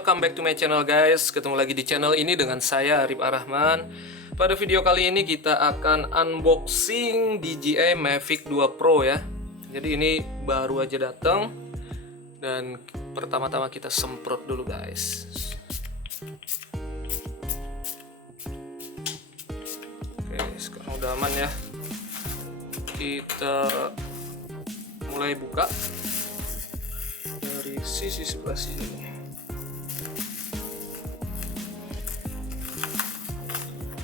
welcome back to my channel guys. Ketemu lagi di channel ini dengan saya Arif Arrahman. Pada video kali ini kita akan unboxing DJI Mavic 2 Pro ya. Jadi ini baru aja datang. Dan pertama-tama kita semprot dulu guys. Oke, sekarang udah aman ya. Kita mulai buka dari sisi sebelah sini.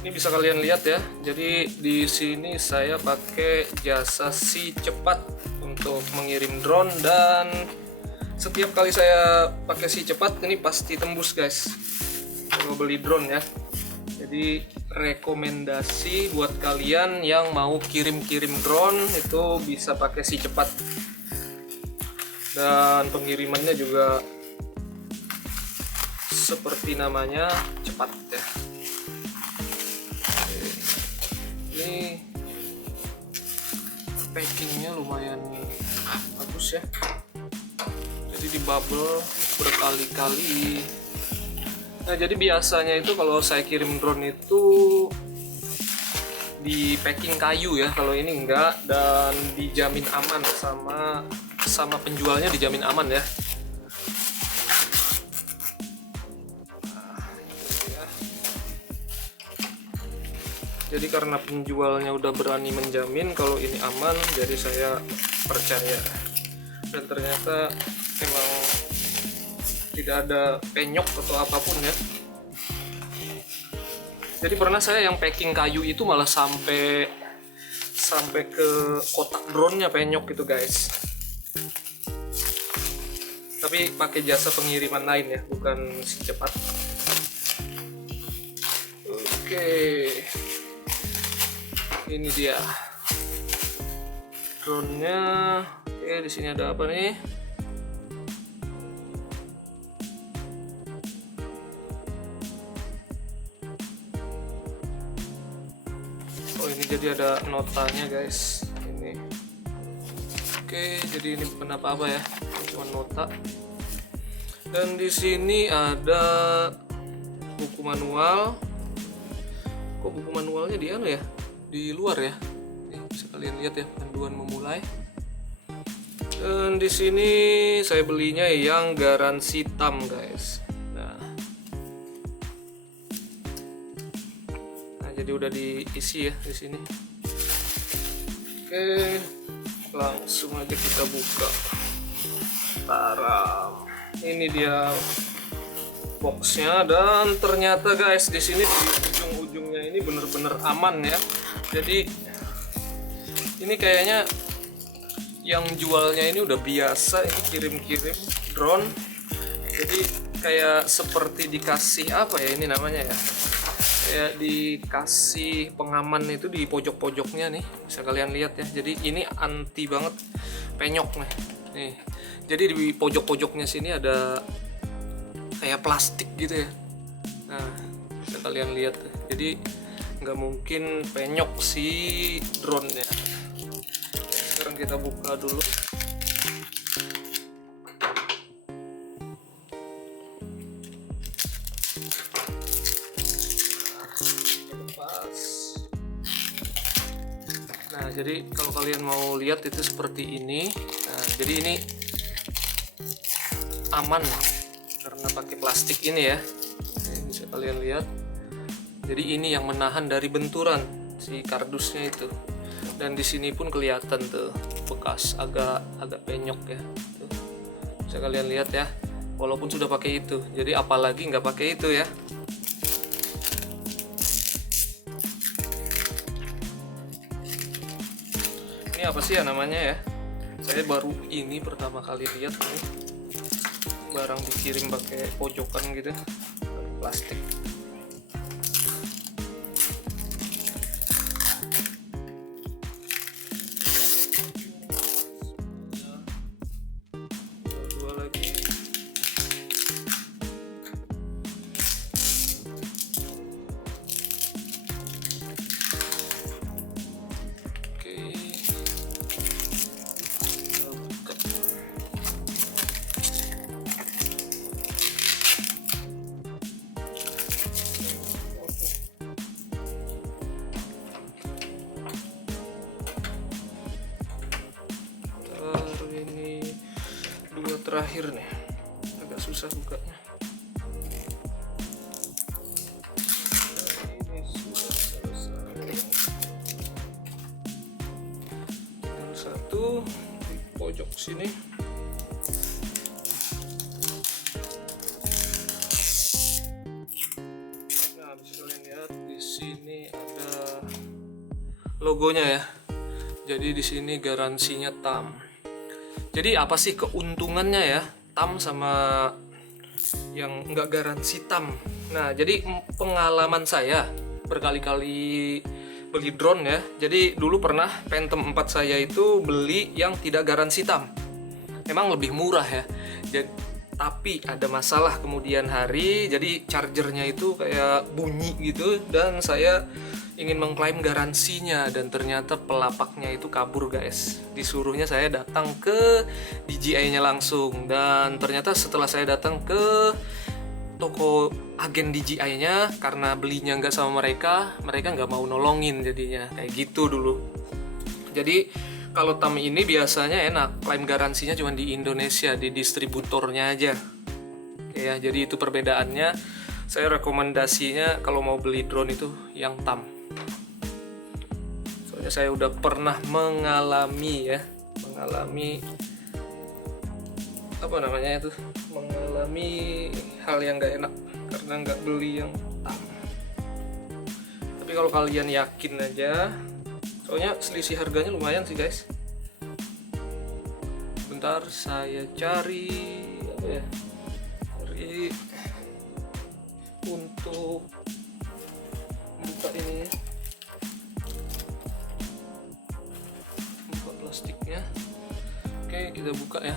Ini bisa kalian lihat ya. Jadi di sini saya pakai jasa Si Cepat untuk mengirim drone, dan setiap kali saya pakai Si Cepat ini pasti tembus guys kalau beli drone ya. Jadi rekomendasi buat kalian yang mau kirim-kirim drone itu bisa pakai Si Cepat. Dan pengirimannya juga seperti namanya, cepat ya. Ini packingnya lumayan bagus ya. Jadi di bubble berkali-kali. Nah, jadi biasanya itu kalau saya kirim drone itu di packing kayu ya. Kalau ini enggak, dan dijamin aman sama penjualnya, dijamin aman ya. Jadi karena penjualnya udah berani menjamin kalau ini aman, jadi saya percaya. Dan ternyata memang tidak ada penyok atau apapun ya. Jadi pernah saya yang packing kayu itu malah sampai ke kotak drone-nya penyok gitu guys. Tapi pakai jasa pengiriman lain ya, bukan Si Cepat. Oke. Ini dia drone-nya. Oke, di sini ada apa nih? Oh, ini jadi ada notanya guys. Ini. Oke, jadi ini bukan apa-apa ya, cuma nota. Dan di sini ada buku manual. Kok buku manualnya di anu ya? Di luar ya. Nih, bisa kalian lihat ya, panduan memulai. Dan di sini saya belinya yang garansi TAM guys. Nah, jadi udah diisi ya di sini. Oke, langsung aja kita buka. Taram. Ini dia boxnya, dan ternyata guys di sini di ujung-ujungnya ini bener-bener aman ya. Jadi ini kayaknya yang jualnya ini udah biasa ini kirim-kirim drone. Jadi kayak seperti dikasih apa ya ini namanya ya, kayak dikasih pengaman itu di pojok-pojoknya nih, bisa kalian lihat ya. Jadi ini anti banget penyok nih. Jadi di pojok-pojoknya sini ada kayak plastik gitu ya. Nah, bisa kalian lihat. Jadi nggak mungkin penyok si drone-nya. Sekarang kita buka dulu. Lepas. Nah, jadi kalau kalian mau lihat itu seperti ini. Nah, jadi ini aman karena pakai plastik ini ya. Ini bisa kalian lihat. Jadi ini yang menahan dari benturan si kardusnya itu. Dan di sini pun kelihatan tuh bekas agak penyok ya. Tuh. Bisa kalian lihat ya. Walaupun sudah pakai itu. Jadi apalagi nggak pakai itu ya. Ini apa sih ya namanya ya? Saya baru ini pertama kali lihat nih. Barang dikirim pakai pojokan gitu, plastik. Dua lagi. Oke. Kita buka. terakhir nih, agak susah bukanya. Ini sudah selesai. Tinggal satu di pojok sini. Nah, bisa kalian lihat di sini ada logonya ya. Jadi di sini garansinya TAM. Jadi apa sih keuntungannya ya TAM sama yang nggak garansi TAM? Nah, jadi pengalaman saya berkali-kali beli drone ya. Jadi dulu pernah Phantom 4 saya itu beli yang tidak garansi TAM. Memang lebih murah ya. Tapi ada masalah kemudian hari. Jadi chargernya itu kayak bunyi gitu dan saya ingin mengklaim garansinya dan ternyata pelapaknya itu kabur guys. Disuruhnya saya datang ke DJI-nya langsung dan ternyata setelah saya datang ke toko agen DJI-nya karena belinya nggak sama mereka nggak mau nolongin jadinya kayak gitu dulu. Jadi kalau TAM ini biasanya enak, klaim garansinya cuma di Indonesia, di distributornya aja. Ya, jadi itu perbedaannya. Saya rekomendasinya kalau mau beli drone itu yang TAM. Soalnya saya udah pernah mengalami hal yang gak enak karena nggak beli yang TAM. Tapi kalau kalian yakin aja, soalnya selisih harganya lumayan sih guys. Bentar saya cari apa ya? Cari untuk buka ini, buka plastiknya. Oke, kita buka ya.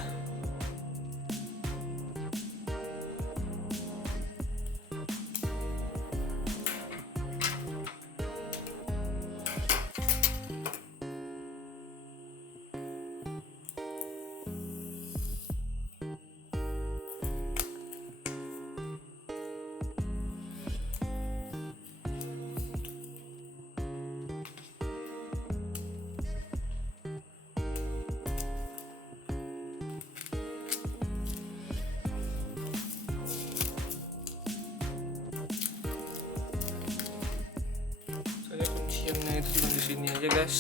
Kunciannya itu cuma di sini aja guys,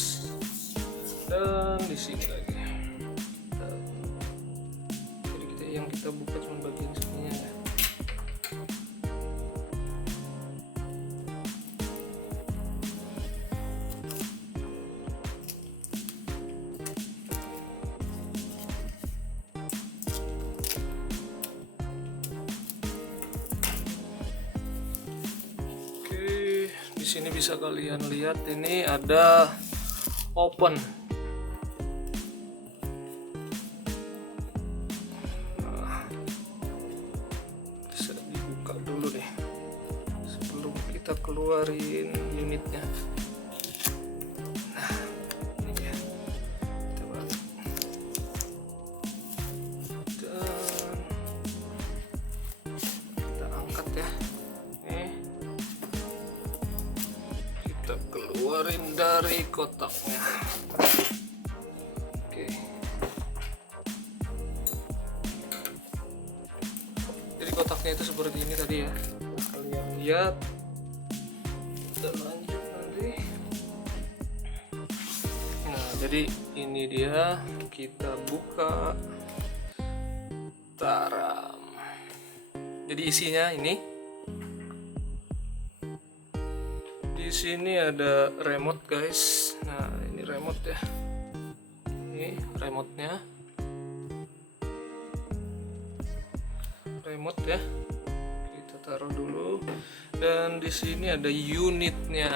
dan di sini lagi. Jadi yang kita buka cuma bagian sininya ya. Di sini bisa kalian lihat ini ada open. Nah, bisa dibuka dulu deh sebelum kita keluarin unitnya. Nah, ini dia. Kita balik. Dan kita angkat ya. Keluarin dari kotaknya. Oke. Jadi kotaknya itu seperti ini tadi ya. Kalian lihat. Kita lanjut nanti. Nah, jadi ini dia. Kita buka. Taram. Jadi isinya ini. Di sini ada remote guys. Nah, ini remote ya. Ini remote-nya. Remote ya. Kita taruh dulu. Dan di sini ada unitnya.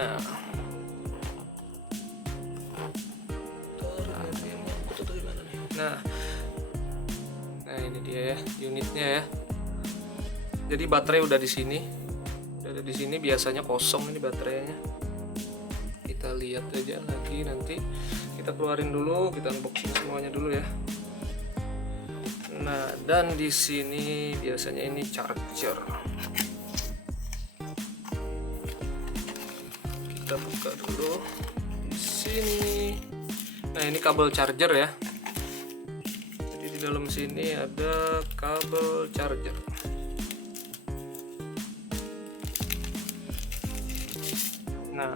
Nah, ini dia ya unitnya ya. Jadi baterai udah di sini. Ada di sini biasanya kosong ini baterainya. Kita lihat aja lagi nanti. Kita keluarin dulu, kita unboxing semuanya dulu ya. Nah, dan di sini biasanya ini charger. Kita buka dulu di sini. Nah, ini kabel charger ya. Jadi di dalam sini ada kabel charger. Nah,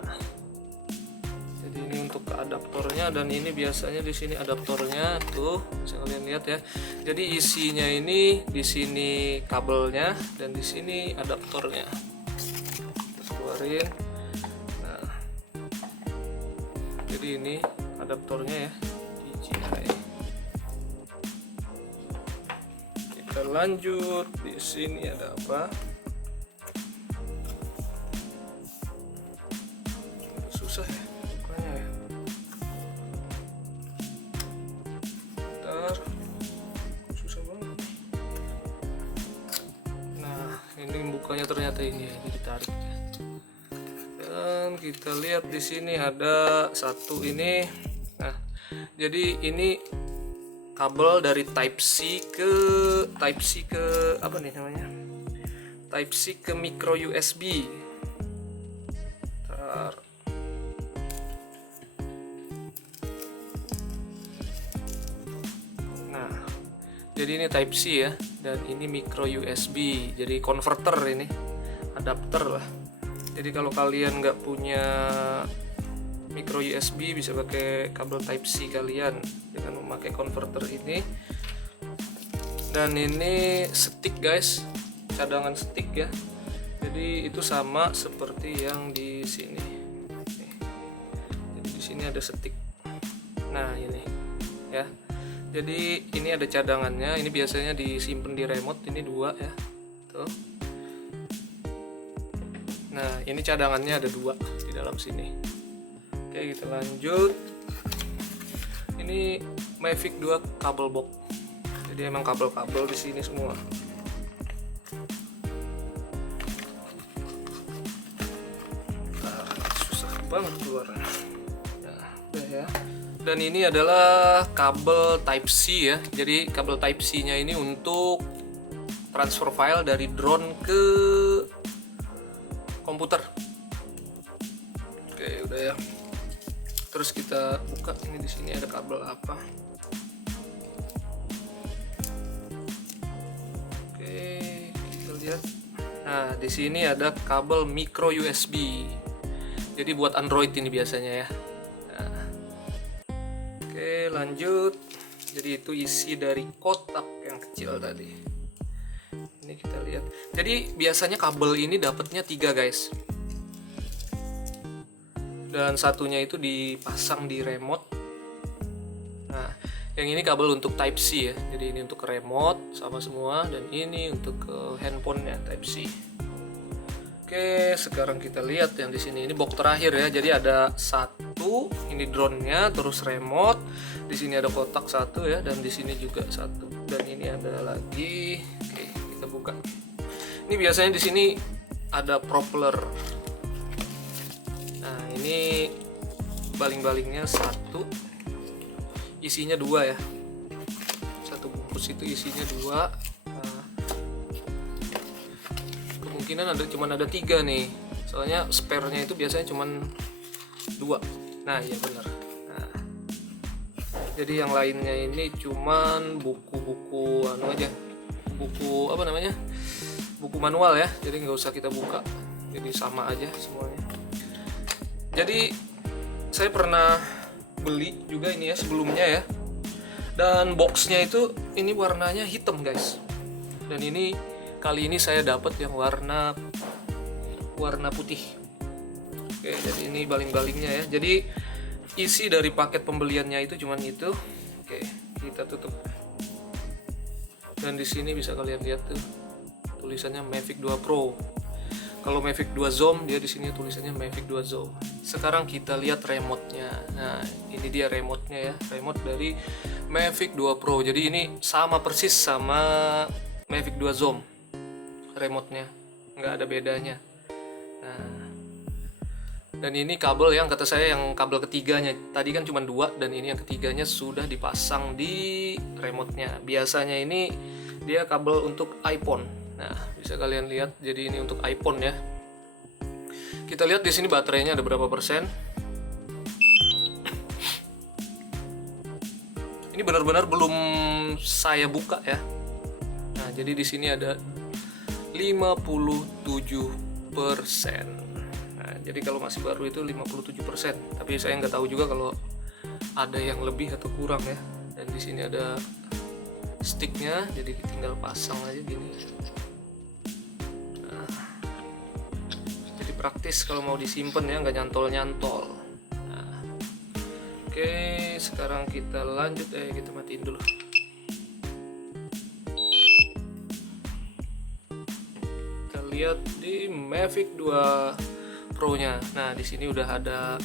jadi ini untuk adaptornya, dan ini biasanya di sini adaptornya tuh, bisa kalian lihat ya. Jadi isinya ini di sini kabelnya dan di sini adaptornya. Terus keluarin. Nah, jadi ini adaptornya ya, DJI. Kita lanjut, di sini ada apa? Susah ya bukanya ya. Bentar, susah banget. Nah, ini bukanya ternyata ini ya, jadi tarik. Dan kita lihat di sini ada satu ini. Nah, jadi ini kabel dari Type C ke apa nih namanya? Type C ke micro USB. Nah, jadi ini Type C ya, dan ini micro USB. Jadi converter ini, adapter lah. Jadi kalau kalian nggak punya micro USB, bisa pakai kabel Type C kalian dengan memakai converter ini. Dan ini stick guys, cadangan stick ya. Jadi itu sama seperti yang di sini. Nih. Jadi di sini ada stick. Nah ini ya. Jadi ini ada cadangannya. Ini biasanya disimpan di remote. Ini 2 ya. Tuh. Nah ini cadangannya ada 2 di dalam sini. Oke, kita lanjut. Ini Mavic 2 kabel box. Jadi emang kabel-kabel di sini semua. Susah banget keluarnya. Nah, udah ya. Dan ini adalah kabel Type C ya. Jadi kabel Type C-nya ini untuk transfer file dari drone ke komputer. Oke, udah ya. Terus kita buka, ini di sini ada kabel apa? Oke, kita lihat. Nah, di sini ada kabel micro USB. Jadi buat Android ini biasanya ya. Nah. Oke, lanjut. Jadi itu isi dari kotak yang kecil tadi. Ini kita lihat. Jadi biasanya kabel ini dapatnya 3 guys. Dan satunya itu dipasang di remote. Nah, yang ini kabel untuk Type C ya. Jadi ini untuk remote sama semua, dan ini untuk handphonenya Type C. Oke, sekarang kita lihat yang di sini. Ini box terakhir ya. Jadi ada 1, ini drone-nya, terus remote. Di sini ada kotak 1 ya, dan di sini juga 1. Dan ini ada lagi. Oke, kita buka. Ini biasanya di sini ada propeller. Nah, ini baling-balingnya 1, isinya 2 ya. 1 bungkus itu isinya 2. Nah, kemungkinan cuman ada 3 nih. Soalnya spare-nya itu biasanya cuman 2. Nah, iya benar. Nah, jadi yang lainnya ini cuman buku-buku anu aja. Buku apa namanya? Buku manual ya. Jadi nggak usah kita buka. Jadi sama aja semuanya. Jadi saya pernah beli juga ini ya sebelumnya ya, dan boxnya itu ini warnanya hitam guys, dan ini kali ini saya dapat yang warna putih. Oke, jadi ini baling-balingnya ya. Jadi isi dari paket pembeliannya itu cuman itu. Oke, kita tutup. Dan di sini bisa kalian lihat tuh tulisannya Mavic 2 Pro. Kalau Mavic 2 Zoom, dia di sini tulisannya Mavic 2 Zoom. Sekarang kita lihat remote-nya. Nah, ini dia remote-nya ya. Remote dari Mavic 2 Pro. Jadi ini sama persis sama Mavic 2 Zoom. Remote-nya nggak ada bedanya. Nah, dan ini kabel yang kata saya yang kabel ketiganya. Tadi kan cuma 2, dan ini yang ketiganya sudah dipasang di remote-nya. Biasanya ini dia kabel untuk iPhone. Nah, bisa kalian lihat, jadi ini untuk iPhone ya. Kita lihat di sini baterainya ada berapa persen. Ini benar-benar belum saya buka ya. Nah, jadi di sini ada 57%. Nah, jadi kalau masih baru itu 57%. Tapi saya nggak tahu juga kalau ada yang lebih atau kurang ya. Dan di sini ada sticknya, jadi tinggal pasang aja gini. Nah, jadi praktis kalau mau disimpan ya, nggak nyantol-nyantol. Nah, oke, sekarang kita lanjut. Kita matiin dulu. Kita lihat di Mavic 2 Pro-nya. Nah, di sini udah ada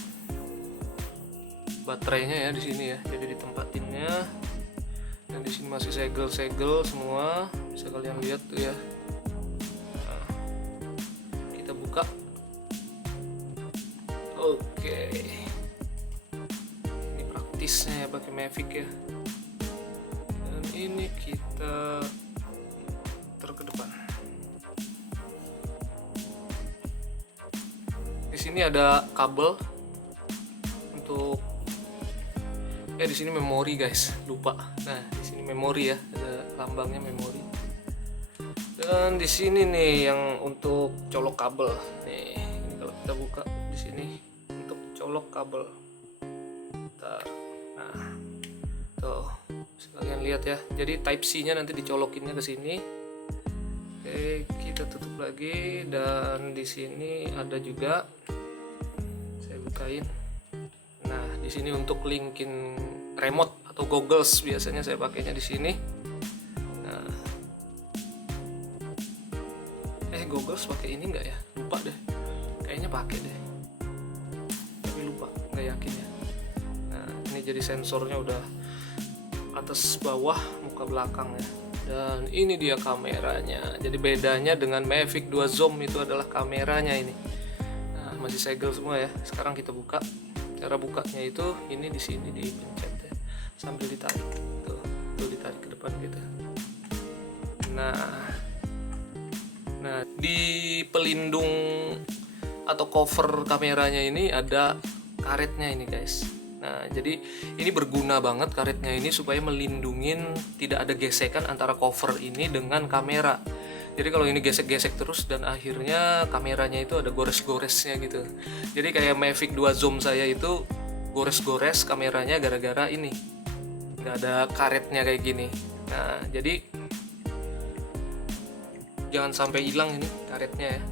baterainya ya di sini ya. Jadi ditempatinnya. Dan di sini masih segel-segel semua. Bisa kalian lihat tuh ya. Nah, kita buka. Oke. Ini praktisnya ya pakai Mavic ya. Dan ini kita taruh ke depan. Di sini ada kabel untuk di sini memori guys, lupa. Nah, di sini memori ya, ada lambangnya memori. Dan di sini nih yang untuk colok kabel. Nih, ini kalau kita buka di sini untuk colok kabel. Bentar. Nah, tuh, bisa kalian lihat ya. Jadi Type C-nya nanti dicolokinnya ke sini. Oke, kita tutup lagi. Dan di sini ada juga, saya bukain. Nah, di sini untuk linkin remote atau goggles biasanya saya pakainya di sini. Nah, goggles pakai ini enggak ya? Lupa deh. Kayaknya pakai deh. Tapi lupa, nggak yakin ya. Nah, ini jadi sensornya udah atas bawah, muka belakang ya. Dan ini dia kameranya. Jadi bedanya dengan Mavic 2 Zoom itu adalah kameranya ini. Nah, masih segel semua ya. Sekarang kita buka. Cara bukanya itu ini di sini dipencet ya, sambil ditarik. Tuh ditarik ke depan gitu. Nah, di pelindung atau cover kameranya ini ada karetnya ini guys. Nah, jadi ini berguna banget karetnya ini supaya melindungin tidak ada gesekan antara cover ini dengan kamera. Jadi kalau ini gesek-gesek terus dan akhirnya kameranya itu ada gores-goresnya gitu. Jadi kayak Mavic 2 Zoom saya itu gores-gores kameranya gara-gara ini. Nggak ada karetnya kayak gini. Nah, jadi jangan sampai hilang ini karetnya ya.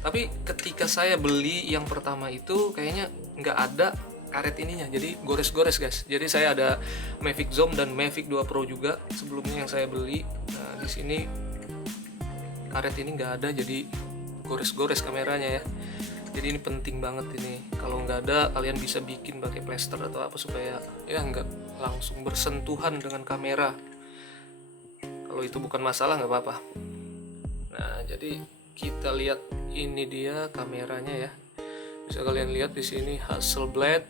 Tapi ketika saya beli yang pertama itu kayaknya nggak ada karet ininya, jadi gores-gores guys. Jadi saya ada Mavic Zoom dan Mavic 2 Pro juga sebelumnya yang saya beli. Nah, di sini karet ini nggak ada, jadi gores-gores kameranya ya. Jadi ini penting banget ini. Kalau nggak ada, kalian bisa bikin pakai plester atau apa supaya ya nggak langsung bersentuhan dengan kamera. Kalau itu bukan masalah nggak apa-apa. Nah, jadi kita lihat ini dia kameranya ya. Bisa kalian lihat di sini Hasselblad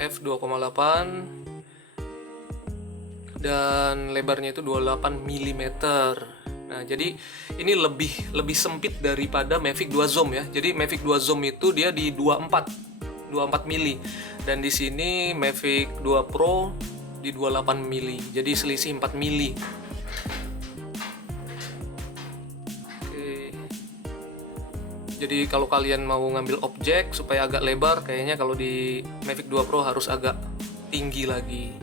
f2,8 dan lebarnya itu 28 mm. Nah, jadi ini lebih sempit daripada Mavic 2 Zoom ya. Jadi Mavic 2 Zoom itu dia di 24 mili dan di sini Mavic 2 Pro di 28 mili. Jadi selisih 4 mili. Oke. Jadi kalau kalian mau ngambil objek supaya agak lebar, kayaknya kalau di Mavic 2 Pro harus agak tinggi lagi.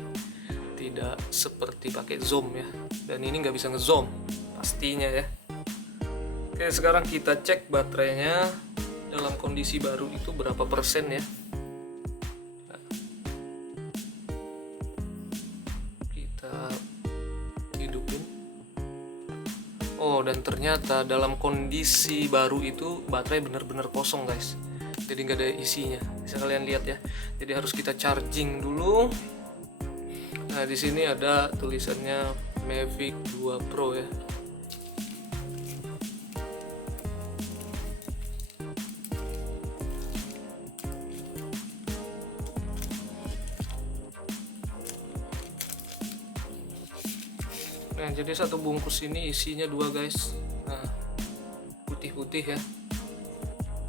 Tidak seperti pakai zoom ya. Dan ini nggak bisa ngezoom pastinya ya. Oke, sekarang kita cek baterainya dalam kondisi baru itu berapa persen ya. Nah, kita hidupin. Oh, dan ternyata dalam kondisi baru itu baterai benar-benar kosong guys. Jadi nggak ada isinya. Bisa kalian lihat ya. Jadi harus kita charging dulu. Nah, di sini ada tulisannya Mavic 2 Pro ya. Nah, jadi satu bungkus ini isinya 2 guys. Nah, putih-putih ya.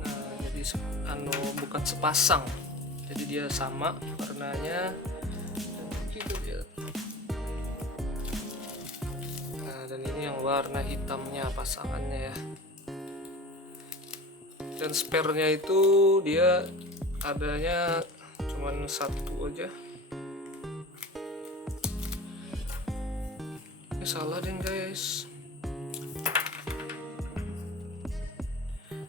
Nah, jadi bukan sepasang. Jadi dia sama warnanya. kita lihat. Nah, dan ini yang warna hitamnya pasangannya ya. Dan spare-nya itu dia adanya cuman satu aja. Salah deh guys.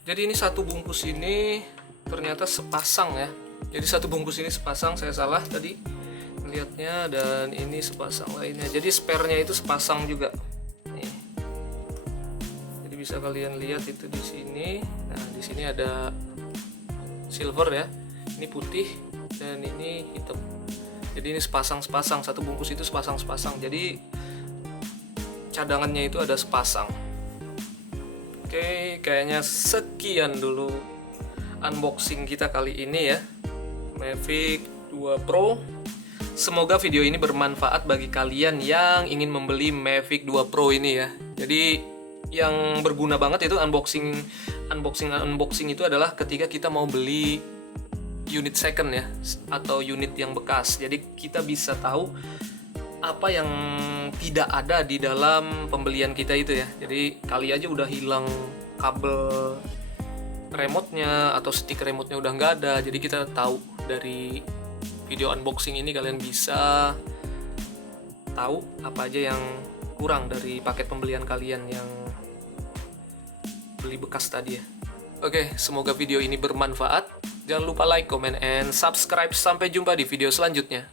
Jadi ini satu bungkus ini ternyata sepasang ya. Jadi satu bungkus ini sepasang, saya salah tadi melihatnya, dan ini sepasang lainnya. Jadi spare-nya itu sepasang juga. Nih. Jadi bisa kalian lihat itu di sini. Nah, di sini ada silver ya. Ini putih dan ini hitam. Jadi ini sepasang-sepasang, satu bungkus itu sepasang-sepasang. Jadi cadangannya itu ada sepasang. Oke, kayaknya sekian dulu unboxing kita kali ini ya, Mavic 2 Pro. Semoga video ini bermanfaat bagi kalian yang ingin membeli Mavic 2 Pro ini ya. Jadi yang berguna banget itu unboxing itu adalah ketika kita mau beli unit second ya, atau unit yang bekas. Jadi kita bisa tahu apa yang tidak ada di dalam pembelian kita itu ya. Jadi kali aja udah hilang kabel remote-nya atau stick remote-nya udah nggak ada. Jadi kita tahu dari video unboxing ini, kalian bisa tahu apa aja yang kurang dari paket pembelian kalian yang beli bekas tadi ya. Oke, semoga video ini bermanfaat. Jangan lupa like, comment, and subscribe. Sampai jumpa di video selanjutnya.